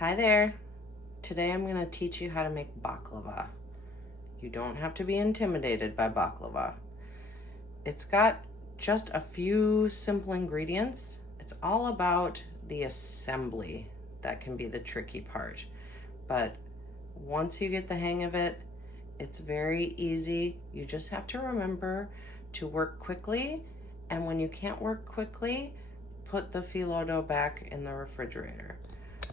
Hi there. Today I'm going to teach you how to make baklava. You don't have to be intimidated by baklava. It's got just a few simple ingredients. It's all about the assembly that can be the tricky part. But once you get the hang of it, it's very easy. You just have to remember to work quickly, and when you can't work quickly, put the phyllo dough back in the refrigerator.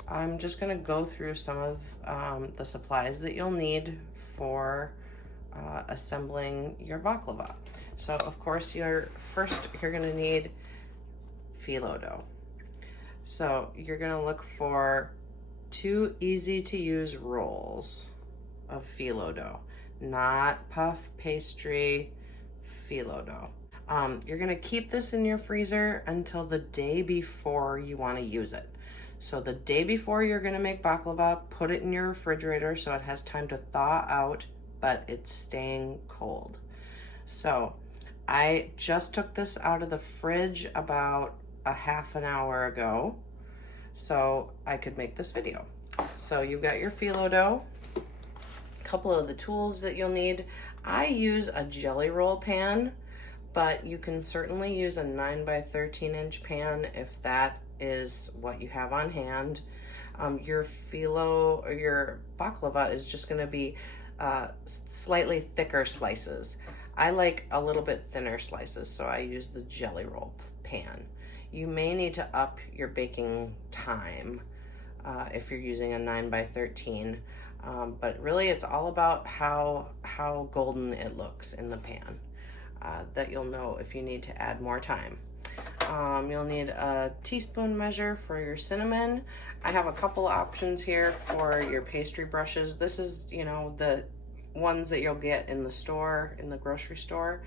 I'm just going to go through some of the supplies that you'll need for assembling your baklava. So of course you're going to need phyllo dough. So you're going to look for 2 easy to use rolls of phyllo dough, not puff pastry, phyllo dough. You're going to keep this in your freezer until the day before you want to use it. So the day before you're going to make baklava, put it in your refrigerator so it has time to thaw out, but it's staying cold. So I just took this out of the fridge about a half an hour ago so I could make this video. So you've got your phyllo dough, a couple of the tools that you'll need. I use a jelly roll pan, but you can certainly use a 9 by 13 inch pan if that is what you have on hand. Your phyllo or your baklava is just going to be slightly thicker slices. I like a little bit thinner slices, so I use the jelly roll pan. You may need to up your baking time if you're using a 9 by 13, but really it's all about how golden it looks in the pan. That you'll know if you need to add more time. You'll need a teaspoon measure for your cinnamon. I have a couple options here for your pastry brushes. This is, the ones that you'll get in the store, in the grocery store.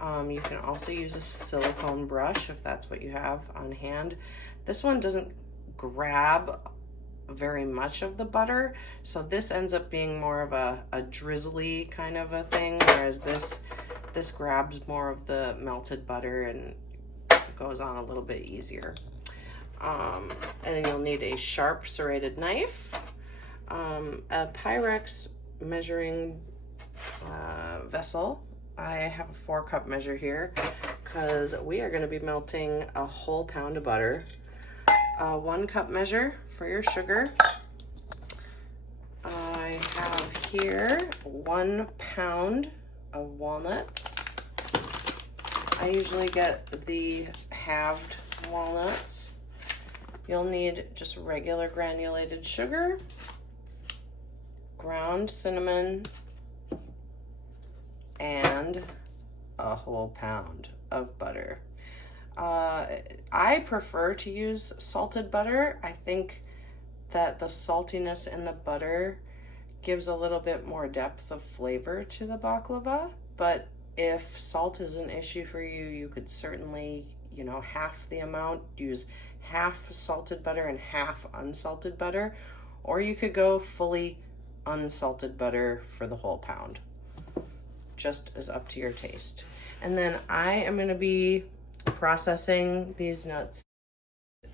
You can also use a silicone brush if that's what you have on hand. This one doesn't grab very much of the butter, so this ends up being more of a drizzly kind of a thing, whereas this grabs more of the melted butter and goes on a little bit easier. And then you'll need a sharp serrated knife, a Pyrex measuring vessel. I have a 4-cup measure here because we are going to be melting a whole pound of butter. 1 cup measure for your sugar. I have here 1 pound of walnuts. I usually get the halved walnuts. You'll need just regular granulated sugar, ground cinnamon, and a whole pound of butter. I prefer to use salted butter. I think that the saltiness in the butter gives a little bit more depth of flavor to the baklava, but if salt is an issue for you, you could certainly, half the amount, use half salted butter and half unsalted butter, or you could go fully unsalted butter for the whole pound. Just is up to your taste. And then I am going to be processing these nuts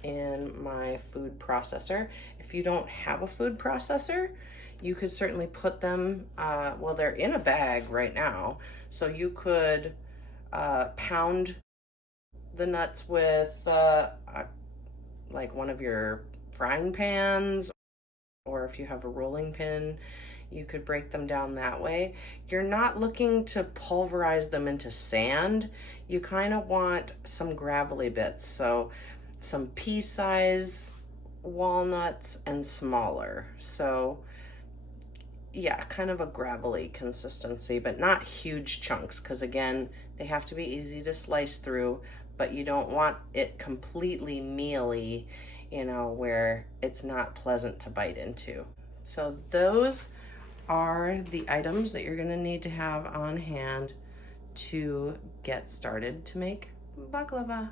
in my food processor. If you don't have a food processor, you could certainly put them, well, they're in a bag right now, so you could pound the nuts with like one of your frying pans, or if you have a rolling pin, you could break them down that way. You're not looking to pulverize them into sand. You kind of want some gravelly bits, so some pea-size walnuts and smaller. So yeah, kind of a gravelly consistency, but not huge chunks, because again, they have to be easy to slice through, but you don't want it completely mealy, where it's not pleasant to bite into. So those are the items that you're going to need to have on hand to get started to make baklava.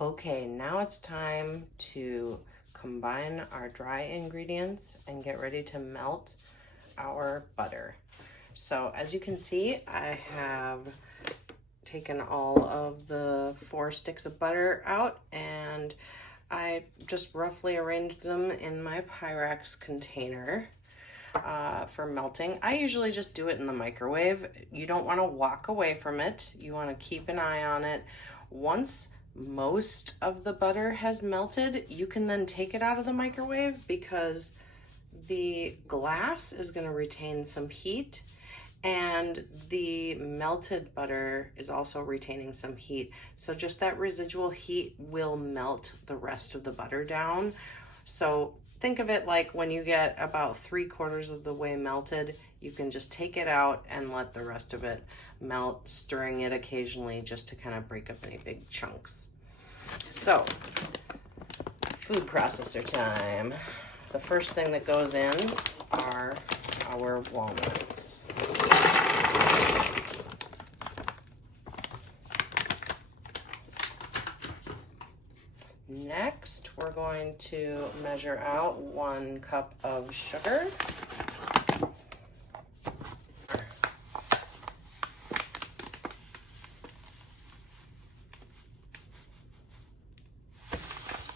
Okay, now it's time to combine our dry ingredients and get ready to melt our butter. So as you can see, I have taken all of the 4 sticks of butter out, and I just roughly arranged them in my Pyrex container for melting. I usually just do it in the microwave. You don't want to walk away from it. You want to keep an eye on it. Once most of the butter has melted, you can then take it out of the microwave because the glass is going to retain some heat, and the melted butter is also retaining some heat. So just that residual heat will melt the rest of the butter down. So think of it like when you get about 3/4 of the way melted, you can just take it out and let the rest of it melt, stirring it occasionally just to kind of break up any big chunks. So, food processor time. The first thing that goes in are our walnuts. Next, we're going to measure out 1 cup of sugar.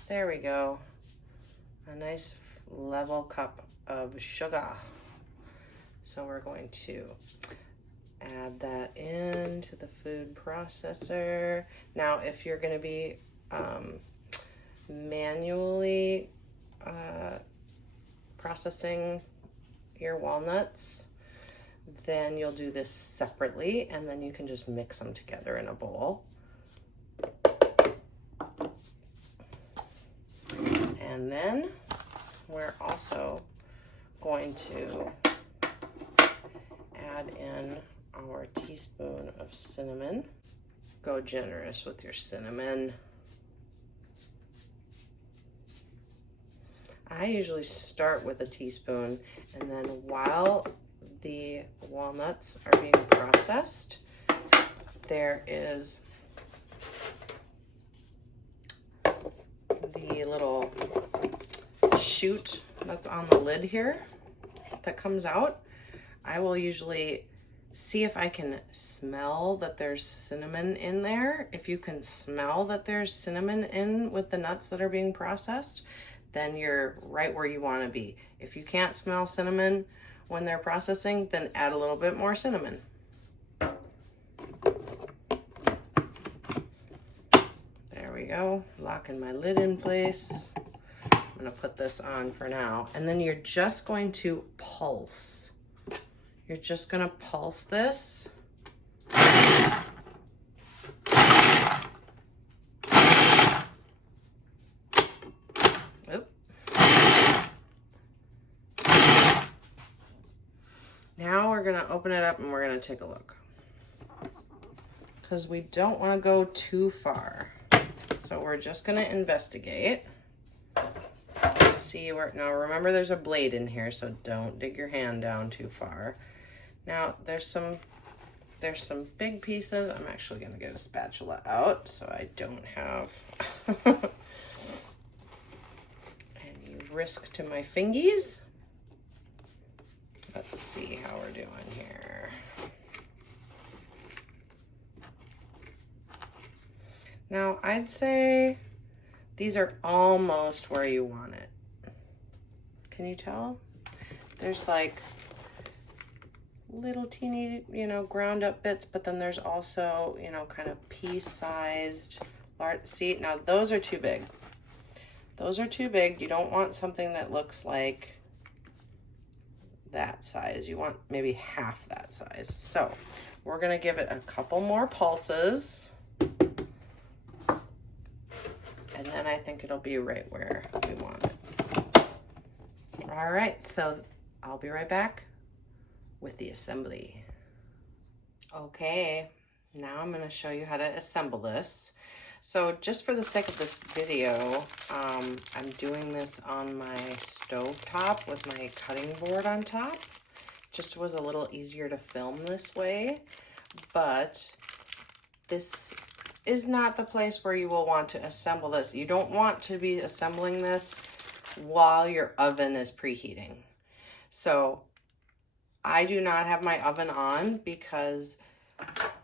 There we go. A nice level cup of sugar. So we're going to add that into the food processor. Now, if you're going to be manually processing your walnuts, then you'll do this separately, and then you can just mix them together in a bowl. And then we're also going to add in our teaspoon of cinnamon. Go generous with your cinnamon. I usually start with a teaspoon, and then while the walnuts are being processed, there is the little chute that's on the lid here that comes out. I will usually see if I can smell that there's cinnamon in there. If you can smell that there's cinnamon in with the nuts that are being processed, then you're right where you want to be. If you can't smell cinnamon when they're processing, then add a little bit more cinnamon. There we go, locking my lid in place. I'm gonna put this on for now. And then you're just going to pulse. You're just gonna pulse this. Oop. Now we're gonna open it up and we're gonna take a look, because we don't wanna go too far. So we're just gonna investigate. See where, now remember there's a blade in here, so don't dig your hand down too far. Now there's some big pieces. I'm actually gonna get a spatula out so I don't have any risk to my fingies. Let's see how we're doing here. Now I'd say these are almost where you want it. Can you tell? There's like little teeny, ground up bits, but then there's also, kind of pea-sized, large. See, now those are too big. Those are too big. You don't want something that looks like that size. You want maybe half that size. So we're gonna give it a couple more pulses. And then I think it'll be right where we want it. All right, so I'll be right back with the assembly. Okay, now I'm gonna show you how to assemble this. So just for the sake of this video, I'm doing this on my stove top with my cutting board on top. Just was a little easier to film this way, but this is not the place where you will want to assemble this. You don't want to be assembling this while your oven is preheating. So I do not have my oven on because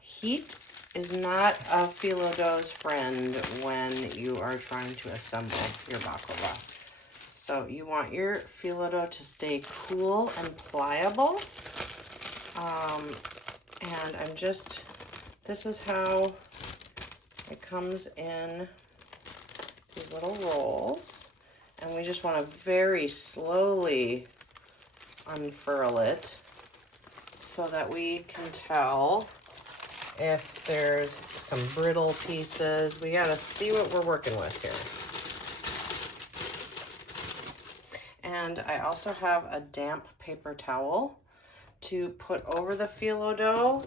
heat is not a phyllo dough's friend when you are trying to assemble your baklava. So you want your phyllo dough to stay cool and pliable. And this is how it comes in these little rolls. And we just want to very slowly unfurl it so that we can tell if there's some brittle pieces. We gotta see what we're working with here. And I also have a damp paper towel to put over the phyllo dough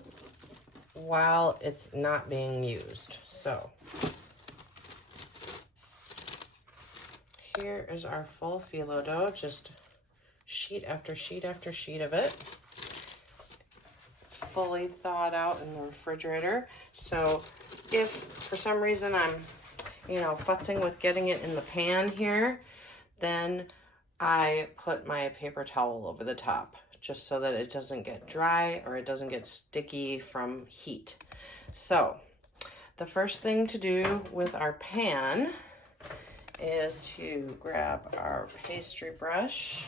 while it's not being used. So here is our full phyllo dough, just sheet after sheet after sheet of it. It's fully thawed out in the refrigerator. So if for some reason I'm, futzing with getting it in the pan here, then I put my paper towel over the top just so that it doesn't get dry or it doesn't get sticky from heat. So the first thing to do with our pan is to grab our pastry brush,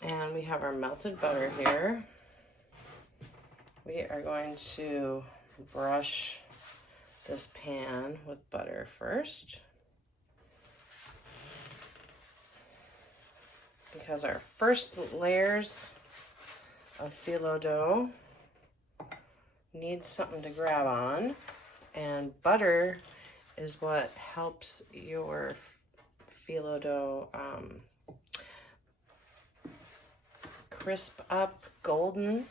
and we have our melted butter here. We are going to brush this pan with butter first, because our first layers of phyllo dough need something to grab on, and butter is what helps your phyllo dough crisp up, golden.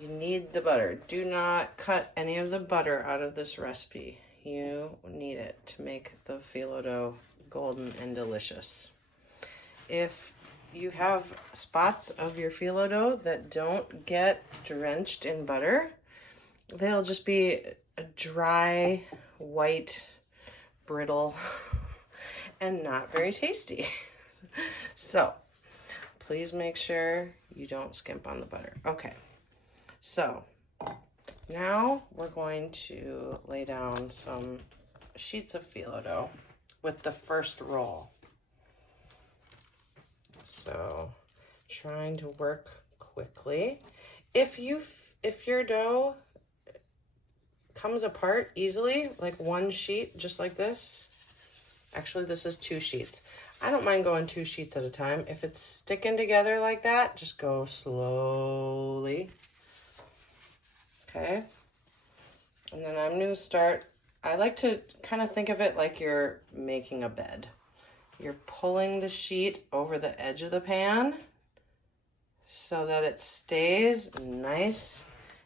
You need the butter. Do not cut any of the butter out of this recipe. You need it to make the phyllo dough golden and delicious. If you have spots of your phyllo dough that don't get drenched in butter, they'll just be a dry, white, brittle, and not very tasty. So please make sure you don't skimp on the butter. Okay, so now we're going to lay down some sheets of phyllo dough with the first roll. So trying to work quickly. If your dough comes apart easily, like one sheet, just like this. Actually, this is 2 sheets. I don't mind going 2 sheets at a time. If it's sticking together like that, just go slowly. Okay. And then I'm going to start, I like to kind of think of it like you're making a bed. You're pulling the sheet over the edge of the pan so that it stays nice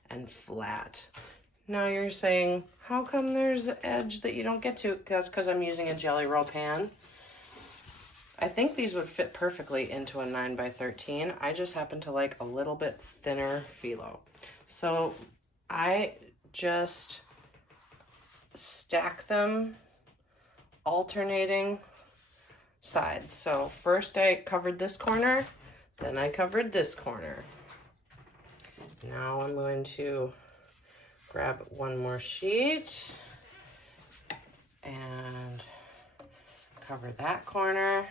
and flat. Now you're saying, how come there's an edge that you don't get to? That's because I'm using a jelly roll pan. I think these would fit perfectly into a 9x13. I just happen to like a little bit thinner phyllo. So I just stack them alternating sides. So first I covered this corner, then I covered this corner. Now I'm going to grab one more sheet and cover that corner.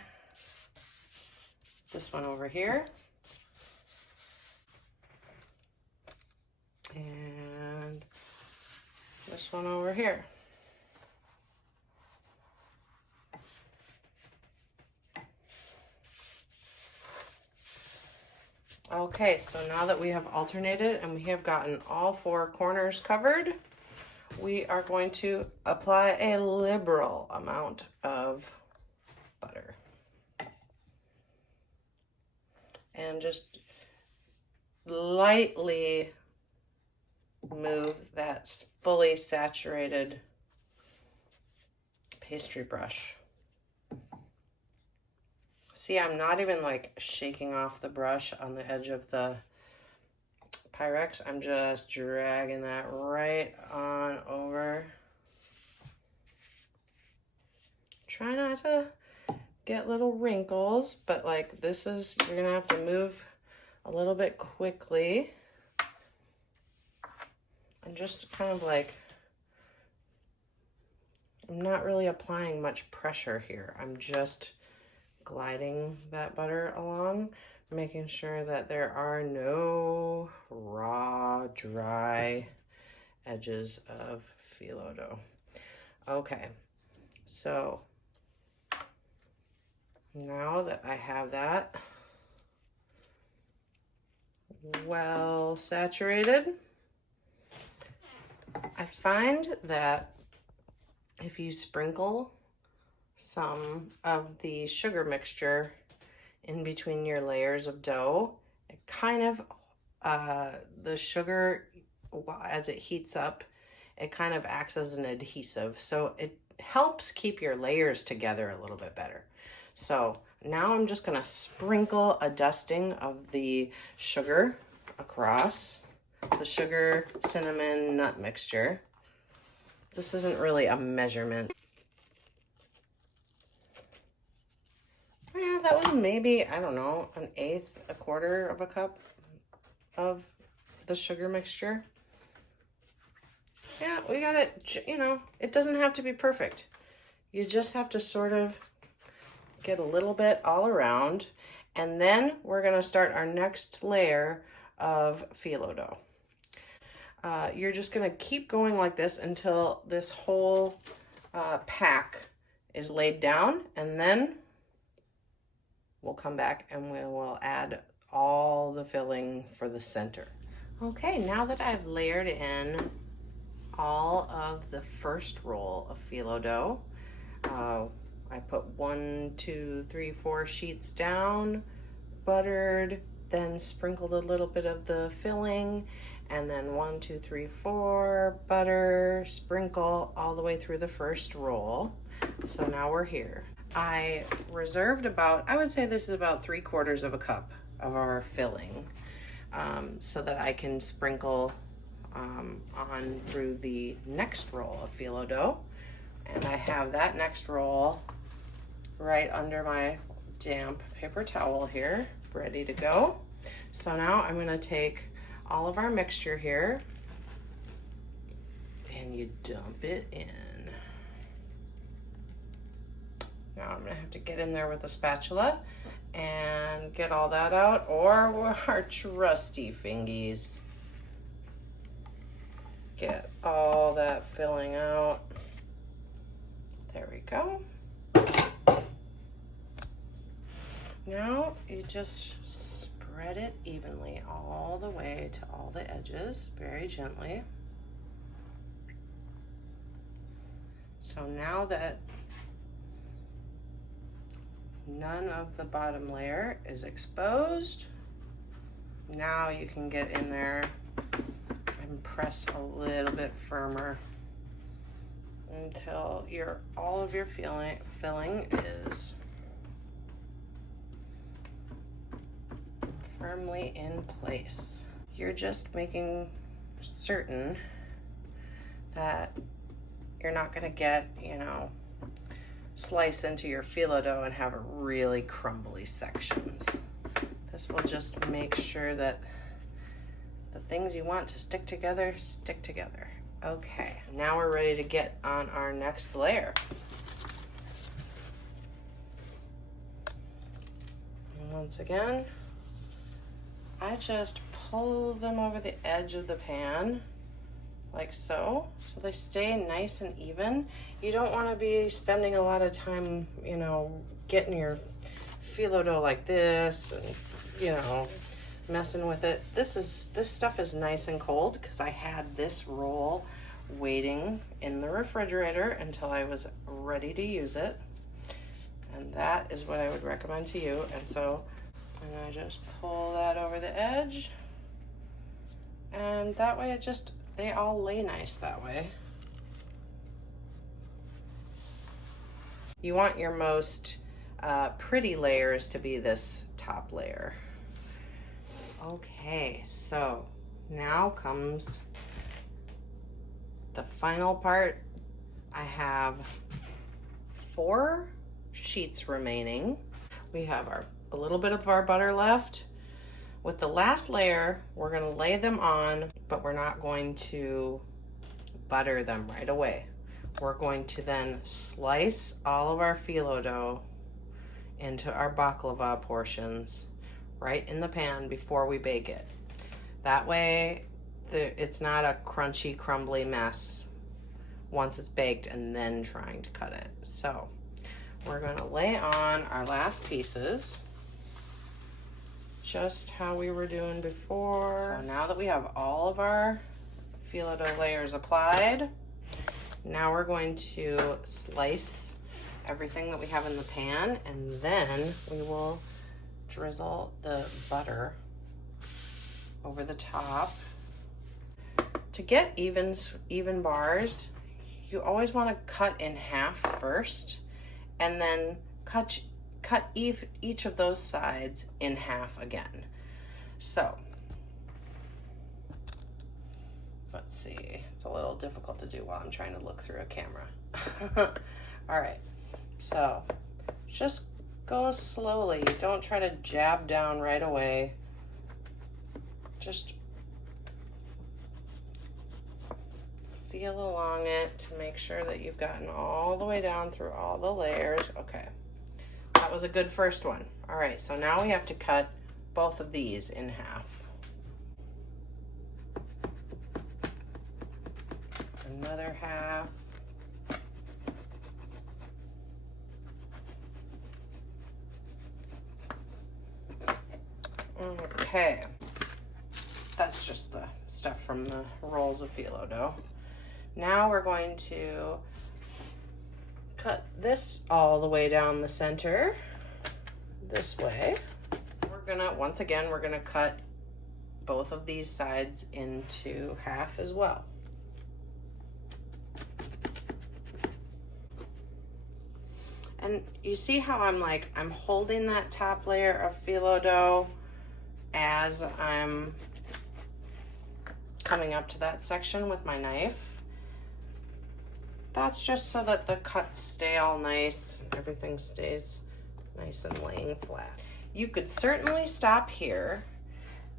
This one over here. And this one over here. Okay, so now that we have alternated and we have gotten all 4 corners covered, we are going to apply a liberal amount of butter. And just lightly move that fully saturated pastry brush. See, I'm not even like shaking off the brush on the edge of the Pyrex. I'm just dragging that right on over. Try not to get little wrinkles, but like this is, you're gonna have to move a little bit quickly. I'm just kind of like, I'm not really applying much pressure here. I'm just gliding that butter along, making sure that there are no raw, dry edges of phyllo dough. Okay, so now that I have that well saturated, I find that if you sprinkle some of the sugar mixture in between your layers of dough, it kind of, the sugar, as it heats up, it kind of acts as an adhesive. So it helps keep your layers together a little bit better. So now I'm just gonna sprinkle a dusting of the sugar across, the sugar, cinnamon, nut mixture. This isn't really a measurement. Yeah, that was maybe, I don't know, an eighth, a quarter of a cup of the sugar mixture. Yeah, we got it, you know, it doesn't have to be perfect. You just have to sort of get a little bit all around. And then we're gonna start our next layer of phyllo dough. You're just gonna keep going like this until this whole pack is laid down, and then we'll come back and we will add all the filling for the center. Okay, now that I've layered in all of the first roll of phyllo dough, I put 1, 2, 3, 4 sheets down, buttered, then sprinkled a little bit of the filling, and then 1, 2, 3, 4, butter, sprinkle all the way through the first roll. So now we're here. I reserved about, I would say this is about 3/4 of a cup of our filling, so that I can sprinkle on through the next roll of phyllo dough. And I have that next roll right under my damp paper towel here, ready to go. So now I'm gonna take all of our mixture here and you dump it in. Now I'm gonna have to get in there with a spatula and get all that out, or our trusty fingies. Get all that filling out. There we go. Now you just spread it evenly all the way to all the edges, very gently. So now that none of the bottom layer is exposed, now you can get in there and press a little bit firmer until all of your filling is firmly in place. You're just making certain that you're not gonna get, you know, slice into your phyllo dough and have really crumbly sections. This will just make sure that the things you want to stick together, stick together. Okay, now we're ready to get on our next layer. And once again, I just pull them over the edge of the pan like so they stay nice and even. You don't want to be spending a lot of time, you know, getting your phyllo dough like this and, you know, messing with it. This stuff is nice and cold because I had this roll waiting in the refrigerator until I was ready to use it, and that is what I would recommend to you. And so I just pull that over the edge, and that way they all lay nice that way. You want your most pretty layers to be this top layer. Okay, so now comes the final part. I have 4 sheets remaining. We have a little bit of our butter left. With the last layer, we're gonna lay them on, but we're not going to butter them right away. We're going to then slice all of our phyllo dough into our baklava portions right in the pan before we bake it. That way, it's not a crunchy, crumbly mess once it's baked and then trying to cut it. So we're gonna lay on our last pieces, just how we were doing before. So now that we have all of our phyllo dough layers applied, now we're going to slice everything that we have in the pan, and then we will drizzle the butter over the top. To get even bars, you always want to cut in half first, and then cut each of those sides in half again. So let's see, it's a little difficult to do while I'm trying to look through a camera. All right, so just go slowly. Don't try to jab down right away. Just feel along it to make sure that you've gotten all the way down through all the layers. Okay, that was a good first one. All right, so now we have to cut both of these in half. Another half. Okay, that's just the stuff from the rolls of phyllo dough. Now we're going to cut this all the way down the center this way. Once again, we're gonna cut both of these sides into half as well. And you see how I'm holding that top layer of phyllo dough as I'm coming up to that section with my knife. That's just so that the cuts stay all nice, everything stays nice and laying flat. You could certainly stop here,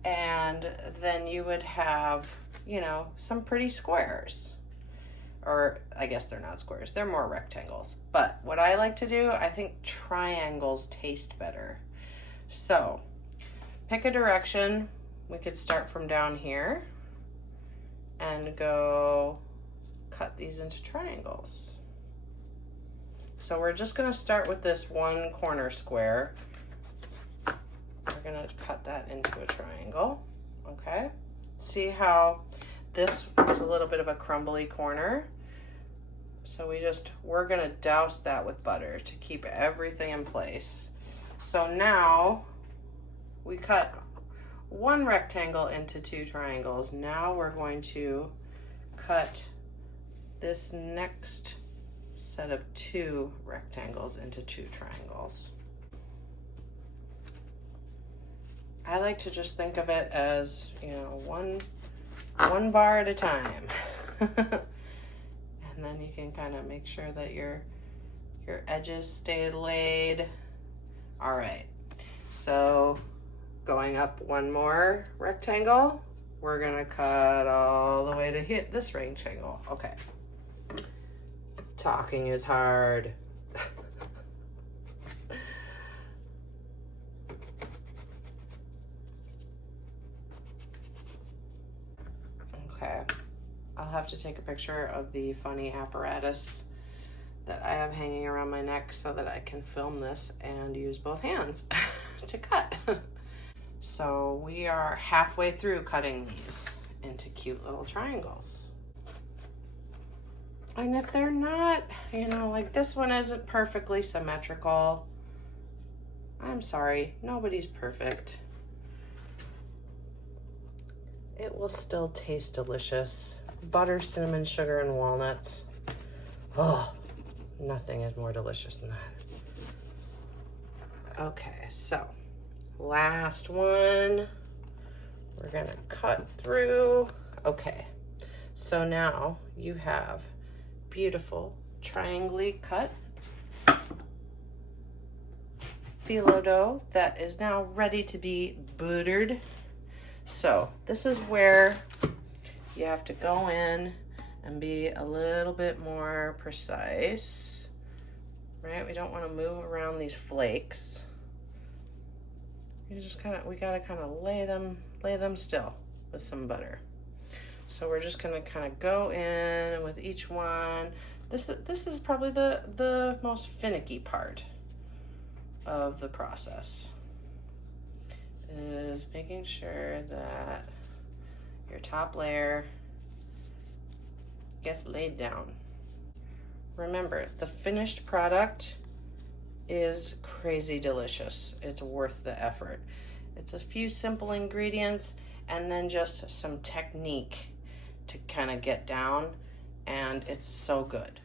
and then you would have, you know, some pretty squares. Or I guess they're not squares, they're more rectangles. But what I like to do, I think triangles taste better. So pick a direction. We could start from down here and go cut these into triangles. So we're just gonna start with this one corner square. We're gonna cut that into a triangle, okay? See how this was a little bit of a crumbly corner? So we're gonna douse that with butter to keep everything in place. So now we cut one rectangle into two triangles. Now we're going to cut this next set of two rectangles into two triangles. I like to just think of it as, you know, one bar at a time. And then you can kind of make sure that your edges stay laid. All right, so going up one more rectangle, we're gonna cut all the way to hit this rectangle. Okay. Talking is hard. Okay, I'll have to take a picture of the funny apparatus that I have hanging around my neck so that I can film this and use both hands to cut. So we are halfway through cutting these into cute little triangles. And if they're not, you know, like this one isn't perfectly symmetrical, I'm sorry, nobody's perfect. It will still taste delicious. Butter, cinnamon, sugar, and walnuts. Oh, nothing is more delicious than that. Okay, so last one. We're gonna cut through. Okay, so now you have beautiful triangly cut phyllo dough that is now ready to be buttered So this is where you have to go in and be a little bit more precise, right? We don't want to move around these flakes. You just we gotta kind of lay them still with some butter. So we're just gonna kind of go in with each one. This is probably the most finicky part of the process, is making sure that your top layer gets laid down. Remember, the finished product is crazy delicious. It's worth the effort. It's a few simple ingredients and then just some technique to kind of get down, and it's so good.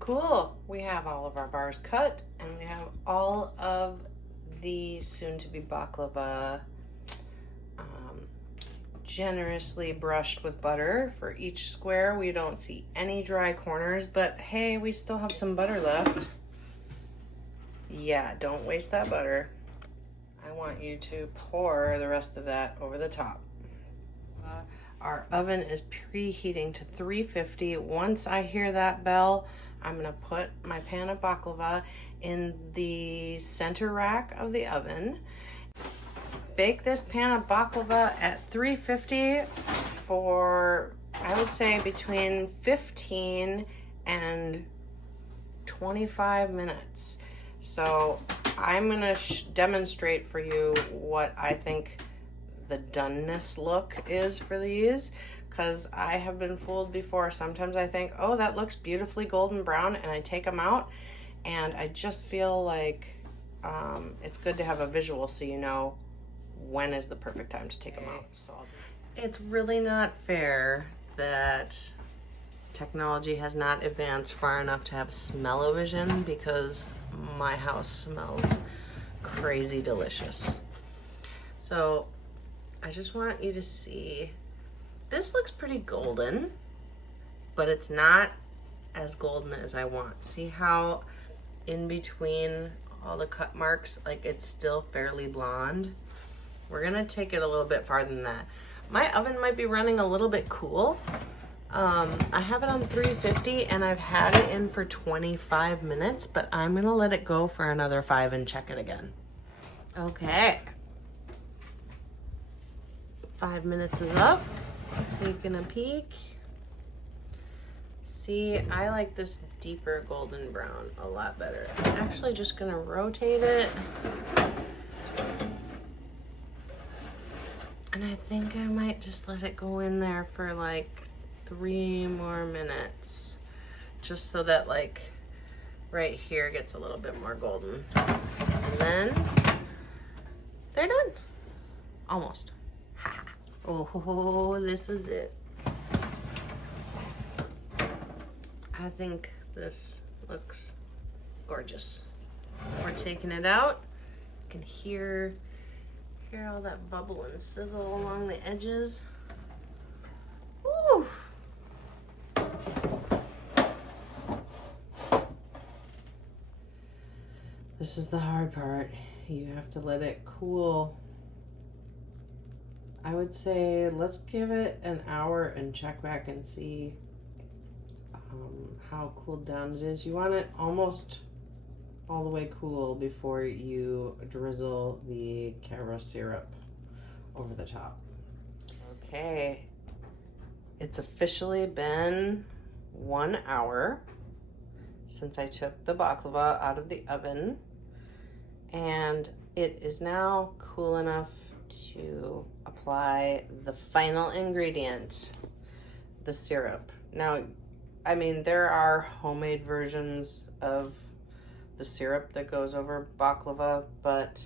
Cool, we have all of our bars cut and we have all of the soon-to-be baklava generously brushed with butter for each square. We don't see any dry corners, but hey, we still have some butter left. Yeah, don't waste that butter. I want you to pour the rest of that over the top. Our oven is preheating to 350. Once I hear that bell, I'm gonna put my pan of baklava in the center rack of the oven. Bake this pan of baklava at 350 for, I would say, between 15 and 25 minutes. So I'm gonna demonstrate for you what I think the doneness look is for these, because I have been fooled before. Sometimes I think, oh, that looks beautifully golden brown, and I take them out, and I just feel like it's good to have a visual so you know when is the perfect time to take them out. So it's really not fair that technology has not advanced far enough to have smell-o-vision, because my house smells crazy delicious. So I just want you to see, this looks pretty golden, but it's not as golden as I want. See how in between all the cut marks, like it's still fairly blonde? We're gonna take it a little bit farther than that. My oven might be running a little bit cool. I have it on 350 and I've had it in for 25 minutes, but I'm gonna let it go for another 5 and check it again. Okay. 5 minutes is up. Taking a peek. See, I like this deeper golden brown a lot better. I'm actually just gonna rotate it. And I think I might just let it go in there for like 3 more minutes, just so that like right here gets a little bit more golden. And then they're done. Almost. Oh, this is it. I think this looks gorgeous. We're taking it out. You can hear all that bubble and sizzle along the edges. Ooh. This is the hard part. You have to let it cool. I would say let's give it an hour and check back and see how cooled down it is. You want it almost all the way cool before you drizzle the Caro syrup over the top. Okay, it's officially been 1 hour since I took the baklava out of the oven, and it is now cool enough to apply the final ingredient, the syrup. Now, I mean, there are homemade versions of the syrup that goes over baklava, but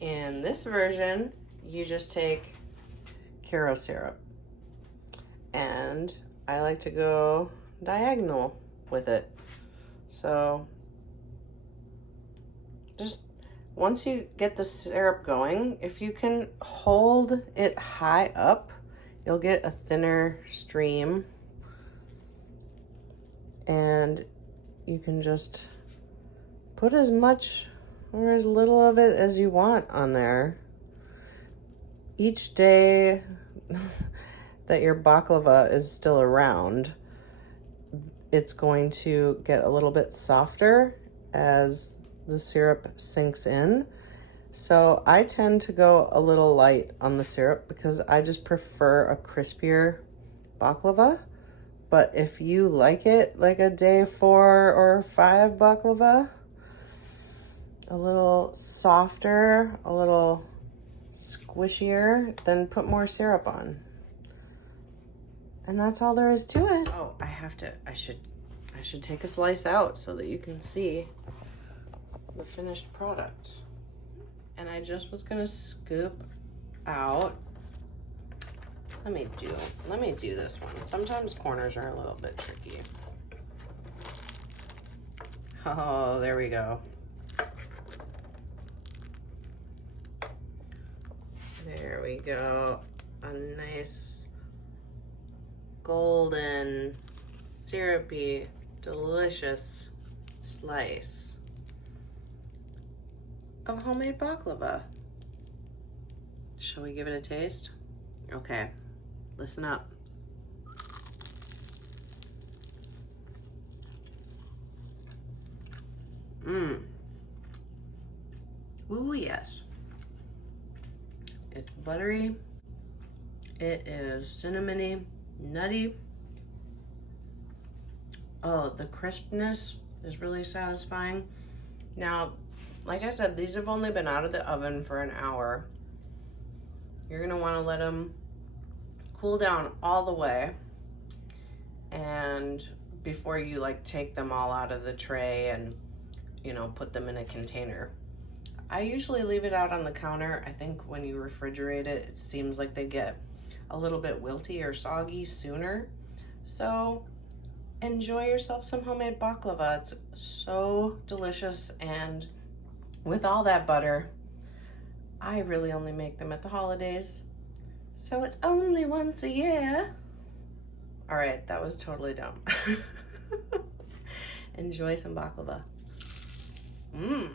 in this version, you just take Caro syrup. And I like to go diagonal with it. So just once you get the syrup going, if you can hold it high up, you'll get a thinner stream, and you can just put as much or as little of it as you want on there. each day that your baklava is still around, it's going to get a little bit softer as the syrup sinks in. So I tend to go a little light on the syrup because I just prefer a crispier baklava. But if you like it like a day 4 or 5 baklava, a little softer, a little squishier, then put more syrup on. And that's all there is to it. Oh, I should take a slice out so that you can see the finished product. And I just was gonna scoop out. Let me do this one. Sometimes corners are a little bit tricky. Oh, there we go. There we go. A nice golden, syrupy, delicious slice of homemade baklava. Shall we give it a taste? Okay, listen up. Ooh, yes. It's buttery. It is cinnamony, nutty. Oh, the crispness is really satisfying. Now, like I said, these have only been out of the oven for an hour. You're gonna wanna let them cool down all the way, and before you like take them all out of the tray and, you know, put them in a container. I usually leave it out on the counter. I think when you refrigerate it, it seems like they get a little bit wilty or soggy sooner. So enjoy yourself some homemade baklava. It's so delicious, and with all that butter, I really only make them at the holidays. So it's only once a year. All right, that was totally dumb. Enjoy some baklava. Mmm.